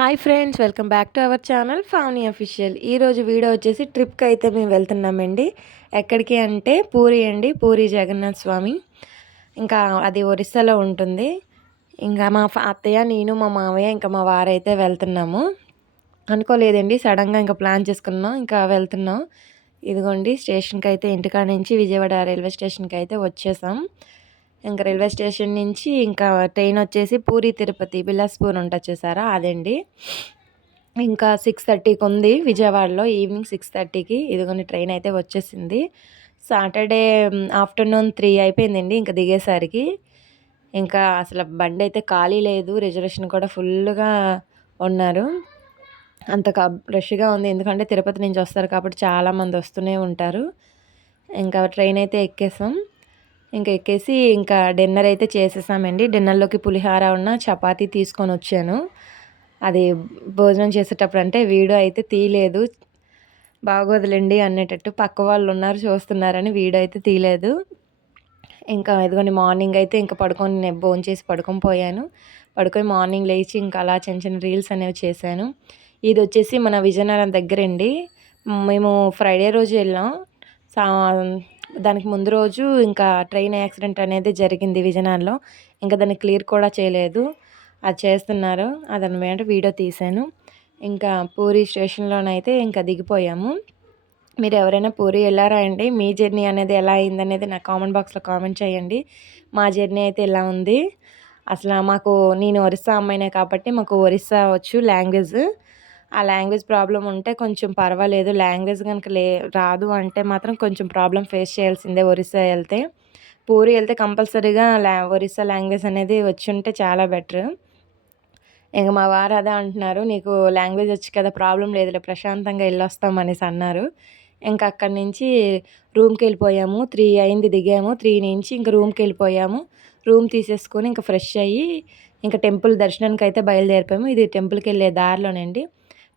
Hi friends, welcome back to our channel Fanny official. ఈరోజు video వచ్చేసి ట్రిప్కి అయితే మేము వెళ్తున్నామండి. ఎక్కడికి అంటే పూరి అండి, పూరి జగన్నాథ స్వామి. ఇంకా అది ఒరిస్సాలో ఉంటుంది. ఇంకా మా అత్తయ్య, నేను, మా మావయ్య, ఇంకా మా వారైతే వెళ్తున్నాము. అనుకోలేదండి, సడన్గా ఇంకా ప్లాన్ చేసుకున్నాం, ఇంకా వెళ్తున్నాం. ఇదిగోండి స్టేషన్కి అయితే ఇంటికాడ నుంచి విజయవాడ రైల్వే స్టేషన్కి అయితే వచ్చేసాం. ఇంకా రైల్వే స్టేషన్ నుంచి ఇంకా ట్రైన్ వచ్చేసి పూరి తిరుపతి బిలాస్పూర్ ఉంటుంది చూసారా, అదండి. ఇంకా 6:30కి ఉంది విజయవాడలో, ఈవినింగ్ 6:30కి. ఇదిగోని ట్రైన్ అయితే వచ్చేసింది. సాటర్డే ఆఫ్టర్నూన్ 3 అయిపోయిందండి ఇంకా దిగేసరికి. ఇంకా అసలు బండి అయితే ఖాళీ లేదు, రిజర్వేషన్ కూడా ఫుల్గా ఉన్నారు. అంత రష్గా ఉంది, ఎందుకంటే తిరుపతి నుంచి వస్తారు కాబట్టి చాలామంది వస్తూనే ఉంటారు. ఇంకా ట్రైన్ అయితే ఎక్కేసాం. ఇంకా ఎక్కేసి ఇంకా డిన్నర్ అయితే చేసేసామండి. డిన్నర్లోకి పులిహార ఉన్న చపాతీ తీసుకొని వచ్చాను. అది భోజనం చేసేటప్పుడు అంటే వీడియో అయితే తీయలేదు, బాగోదులేండి అనేటట్టు పక్క వాళ్ళు ఉన్నారు చూస్తున్నారని వీడియో అయితే తీయలేదు. ఇంకా ఇదిగోని మార్నింగ్ అయితే ఇంకా పడుకొని భోంచేసి పడుకొని పోయాను. పడుకొని మార్నింగ్ లేచి ఇంకా అలా చిన్న చిన్న రీల్స్ అనేవి చేశాను. ఇది వచ్చేసి మన విజయనగరం దగ్గరండి. మేము ఫ్రైడే రోజు వెళ్ళాం. దానికి ముందు రోజు ఇంకా ట్రైన్ యాక్సిడెంట్ అనేది జరిగింది విజయనగరంలో. ఇంకా దాన్ని క్లియర్ కూడా చేయలేదు, అది చేస్తున్నారు. అదనమాట వీడియో తీశాను. ఇంకా పూరి స్టేషన్లోనైతే ఇంకా దిగిపోయాము. మీరు ఎవరైనా పూరి వెళ్ళారా అండి? మీ జర్నీ అనేది ఎలా అయిందనేది నాకు కామెంట్ బాక్స్లో కామెంట్ చేయండి. మా జర్నీ అయితే ఇలా ఉంది. అసలు నేను ఒరిస్సా అమ్మాయినే కాబట్టి మాకు ఒరిస్సా వచ్చు లాంగ్వేజ్. ఆ లాంగ్వేజ్ ప్రాబ్లం ఉంటే కొంచెం పర్వాలేదు. లాంగ్వేజ్ కనుక రాదు అంటే మాత్రం కొంచెం ప్రాబ్లం ఫేస్ చేయాల్సిందే ఒరిస్సా వెళ్తే. పూరి వెళ్తే కంపల్సరీగా ఒరిస్సా లాంగ్వేజ్ అనేది వచ్చి ఉంటే చాలా బెటర్. ఇంక మా వారు అదే అంటున్నారు, నీకు లాంగ్వేజ్ వచ్చి కదా, ప్రాబ్లం లేదులే, ప్రశాంతంగా వెళ్ళొస్తాం అనేసి అన్నారు. ఇంకా అక్కడి నుంచి రూమ్కి వెళ్ళిపోయాము. 3 అయింది దిగాము. 3 నుంచి ఇంకా రూమ్కి వెళ్ళిపోయాము. రూమ్ తీసేసుకొని ఇంకా ఫ్రెష్ అయ్యి ఇంకా టెంపుల్ దర్శనానికి అయితే బయలుదేరిపోయాము. ఇది టెంపుల్కి వెళ్ళే దారిలోనండి.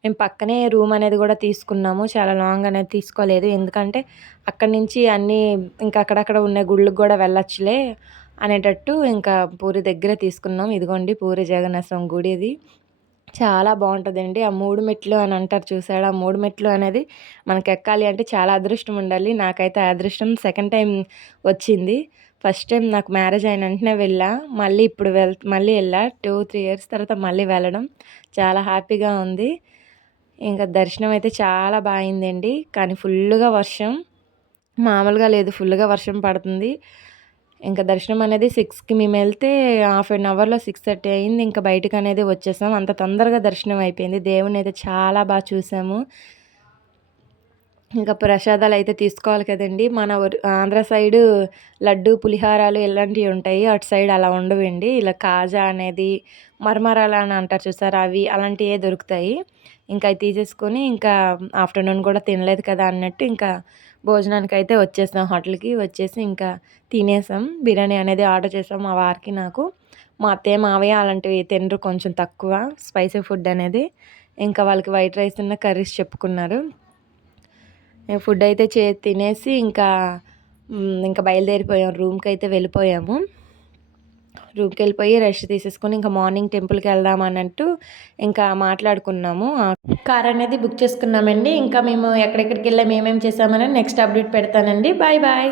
మేము పక్కనే రూమ్ అనేది కూడా తీసుకున్నాము, చాలా లాంగ్ అనేది తీసుకోలేదు. ఎందుకంటే అక్కడి నుంచి అన్నీ ఇంకా అక్కడక్కడ ఉన్న గుళ్ళకి కూడా వెళ్ళొచ్చులే అనేటట్టు ఇంకా పూరి దగ్గర తీసుకున్నాం. ఇదిగోండి పూరి జగన్నాథ స్వామి గుడి. ఇది చాలా బాగుంటుందండి. ఆ 3 మెట్లు అని అంటారు చూసాడు, ఆ 3 మెట్లు అనేది మనకి ఎక్కాలి అంటే చాలా అదృష్టం ఉండాలి. నాకైతే ఆ అదృష్టం సెకండ్ టైం వచ్చింది. ఫస్ట్ టైం నాకు మ్యారేజ్ అయిన వెంటనే వెళ్ళా, మళ్ళీ ఇప్పుడు మళ్ళీ వెళ్ళా. 2-3 ఇయర్స్ తర్వాత మళ్ళీ వెళ్ళడం చాలా హ్యాపీగా ఉంది. ఇంకా దర్శనం అయితే చాలా బాగా అయిందండి. కానీ ఫుల్గా వర్షం, మామూలుగా లేదు, ఫుల్గా వర్షం పడుతుంది. ఇంకా దర్శనం అనేది 6కి మేము వెళ్తే హాఫ్ అన్ అవర్లో 6:30 అయింది. ఇంకా బయటకు అనేది వచ్చేసాం. అంత తొందరగా దర్శనం అయిపోయింది. దేవుని అయితే చాలా బాగా చూసాము. ఇంకా ప్రసాదాలు అయితే తీసుకోవాలి కదండి. మన ఆంధ్ర సైడు లడ్డు పులిహారాలు ఇలాంటివి ఉంటాయి, అటు సైడ్ అలా ఉండవండి. ఇలా కాజా అనేది మరమరాలు అని అంటారు చూసారు, అవి అలాంటివే దొరుకుతాయి. ఇంకా అవి తీసేసుకొని ఇంకా ఆఫ్టర్నూన్ కూడా తినలేదు కదా అన్నట్టు ఇంకా భోజనానికి అయితే వచ్చేసాం. హోటల్కి వచ్చేసి ఇంకా తినేసాం. బిర్యానీ అనేది ఆర్డర్ చేసాం మా వారికి నాకు. మా అత్తయ్య మావయ్య అలాంటివి తినరు, కొంచెం తక్కువ స్పైసీ ఫుడ్ అనేది. ఇంకా వాళ్ళకి వైట్ రైస్ ఉన్న కర్రీస్ చెప్పుకున్నారు. ఫుడ్ అయితే తినేసి ఇంకా బయలుదేరిపోయాం. రూమ్కి అయితే వెళ్ళిపోయాము. రూమ్కి వెళ్ళిపోయి రెస్ట్ తీసేసుకొని ఇంకా మార్నింగ్ టెంపుల్కి వెళ్దాం అన్నట్టు ఇంకా మాట్లాడుకున్నాము. కార్ అనేది బుక్ చేసుకున్నామండి. ఇంకా మేము ఎక్కడెక్కడికి వెళ్ళాము, ఏమేమి చేసామని నెక్స్ట్ అప్డేట్ పెడతానండి. Bye bye.